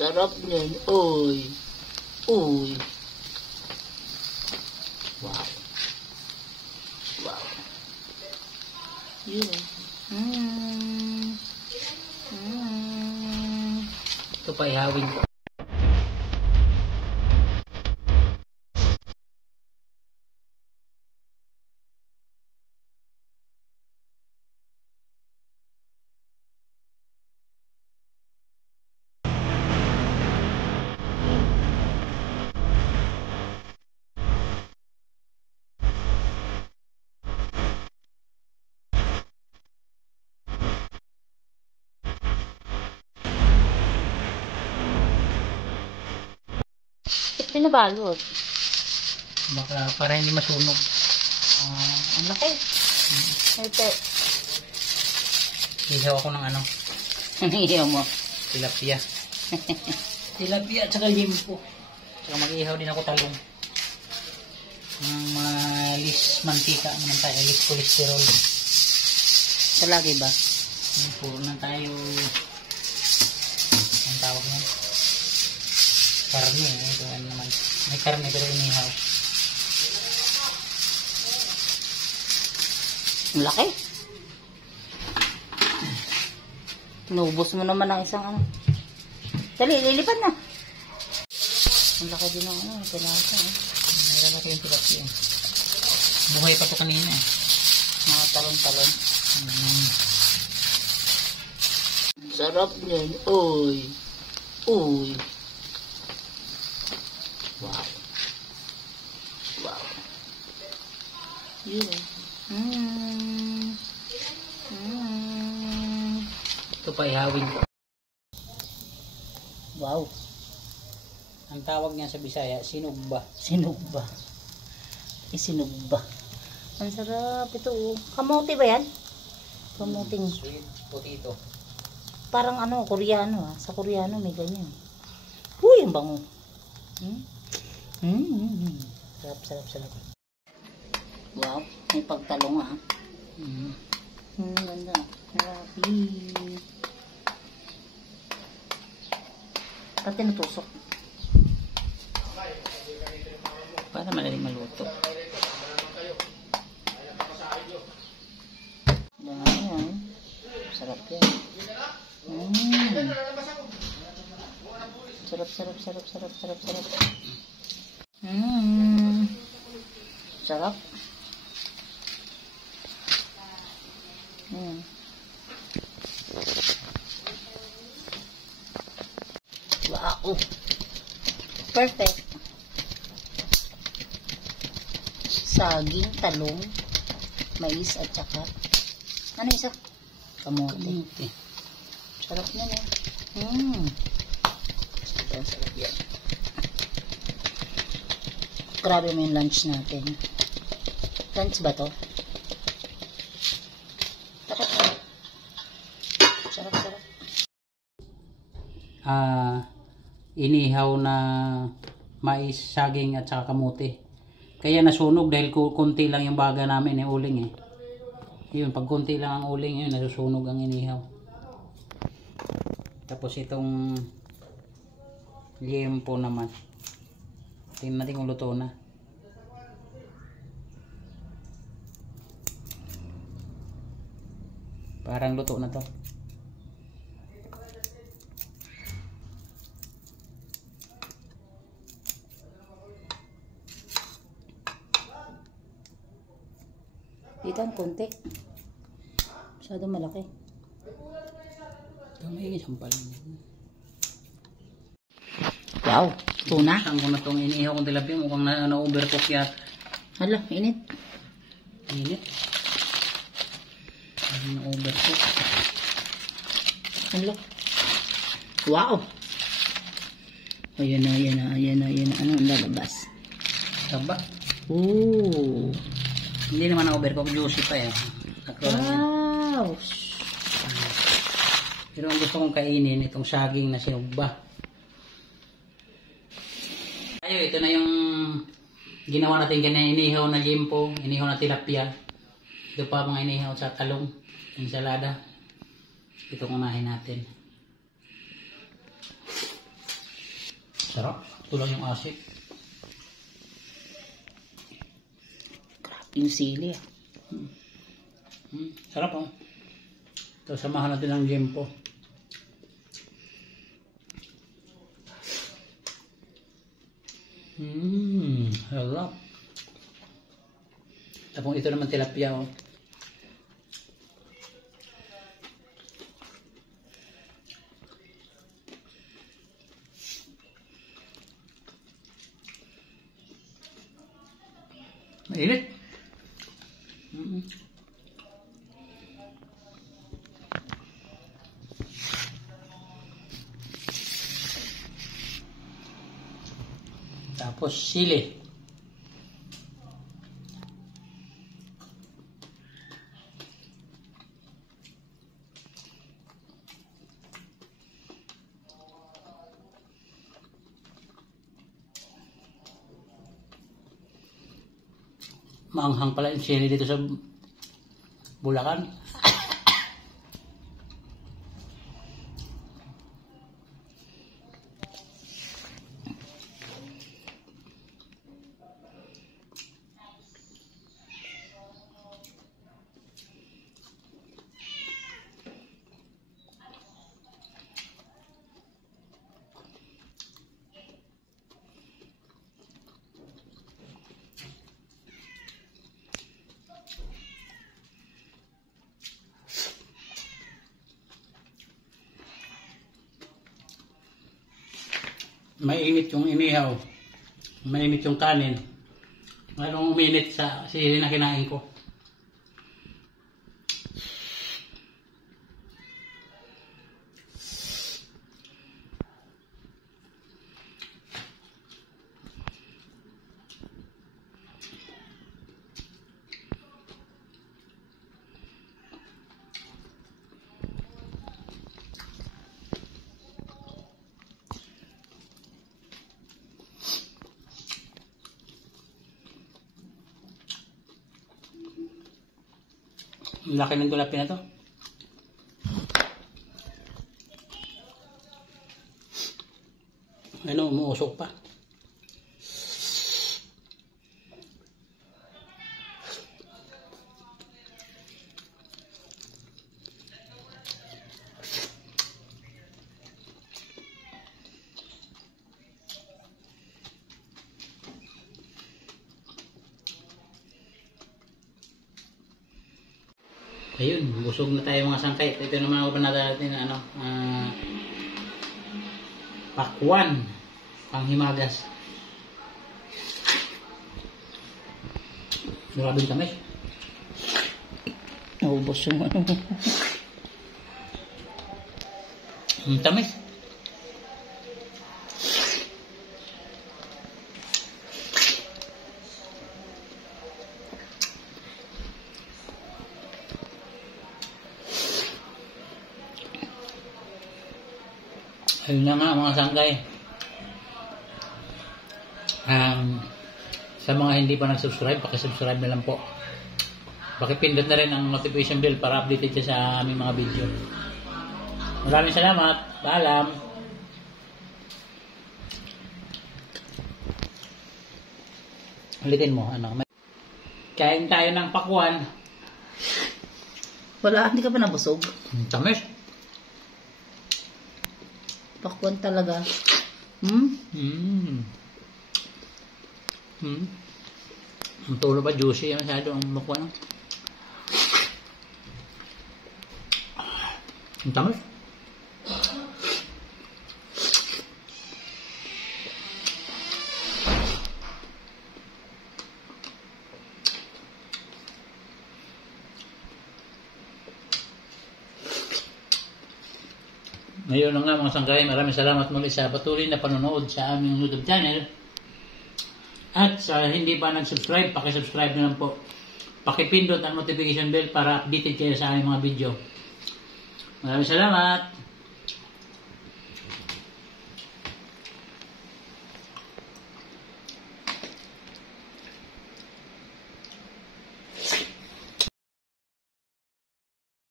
Sarap niyan. Uy. Uy. Wow. Wow. Yun. Ito pa ihawin ko. Pinabalot. Baka para hindi masunog. Ang laki. Ito. Ihaw ako ng ano? Ihaw mo. Tilapia. Tilapia at saka limpo. Saka mag-ihaw din ako talong. Malis mantika naman tayo. Alis kolesterol. Talagi ba? Puro na tayo. Ang tawag mo? Karne. Ito ano naman. May karne pero inihaw. Ang laki. Naubos mo naman ang isang ano. Dali, lilipan na. Ang laki din ng ano. Tilapia. Meron ako yung tilapia. Buhay pa ito kanina. Mga talon-talon. Sarap niyan. Uy. Uy. Wow. Wow. Yun. Ito pa ihawin ko. Wow. Ang tawag niya sa Bisaya, sinugba. Sinugba. Isinugba. Ang sarap ito. Kamote ba yan? Kamuting. Sweet potato. Parang ano, Koreano. Sa Koreano may ganyan. Uy, ang bango. Sarap, sarap, sarap. Wow, may pagtalong ganda. Grabe. Pati natusok. Para madaling maluto. Yan. Sarap yan. Sarap, sarap, sarap, sarap, sarap, sarap. Sarap. Wow. Perfect. Saging, talong, mais at saka ano isa? Kamote. Sarap yan Sarap yan. Grabe mo yung lunch natin. Lunch ba to? Sarap. Sarap, sarap. Inihaw na mais, saging at saka kamote. Kaya nasunog dahil konti lang yung baga namin uling Yun, pag konti lang ang uling yun, nasusunog ang inihaw. Tapos itong liempo naman. Tingnan natin kung luto na. Parang luto na to. Dito ang konti. Masyado malaki. Ito may isang palang. Wow, tuna. Saan ko na itong inihaw kong tilapia. Mukhang na-overcook yata. Hala, init. Init. Na-overcook. Hala. Wow. Ayan na, ayan na, ayan na, ayan na. Ano ang lalabas? Taba. Ooh. Hindi naman na-overcook. Juicy pa Wow. Pero ang gusto kong kainin, itong saging na sinugba. Ito na yung ginawa natin kanina, inihaw na limpo, inihaw na tilapia. Ito pa mga inihaw sa talong, ensalada. Ito unahin natin. Sarap. Tulang yung asik. Grabe yung sili ah. Sarap oh. Ito, samahan natin ng Jempo. Sarap. Tapos ito naman tilapia oh. Mainit. Tapos sili. Maanghang pala yung sili dito sa Bulacan. Mainit yung inihaw. Mainit yung kanin. Mayroong uminit sa sili na kinain ko. Laki ng gulapi na to. Ano, umuusok pa. Ayun, busog na tayo mga sangkay. Ito naman ako natin ano, pakwan, panghimagas. Grabe kami. Naubos yung ano. Tamis. Ayun na nga mga sangkay. Sa mga hindi pa nag-subscribe, pakisubscribe na lang po. Pakipindot na rin ang notification bell para updated siya sa aming mga video. Maraming salamat. Paalam. Ulitin mo. Ano? Kain tayo ng pakwan. Wala, hindi ka pa nabusog. Tamis. Pakwan talaga. Ang tulo pa juicy. Masyado ang pakwan. Ang tamis. Ngayon na nga mga sangkay, maraming salamat muli sa patuloy na panonood sa aming YouTube channel. At sa hindi pa nag-subscribe, pakisubscribe na lang po. Pakipindot ang notification bell para updated kayo sa aming mga video. Maraming salamat!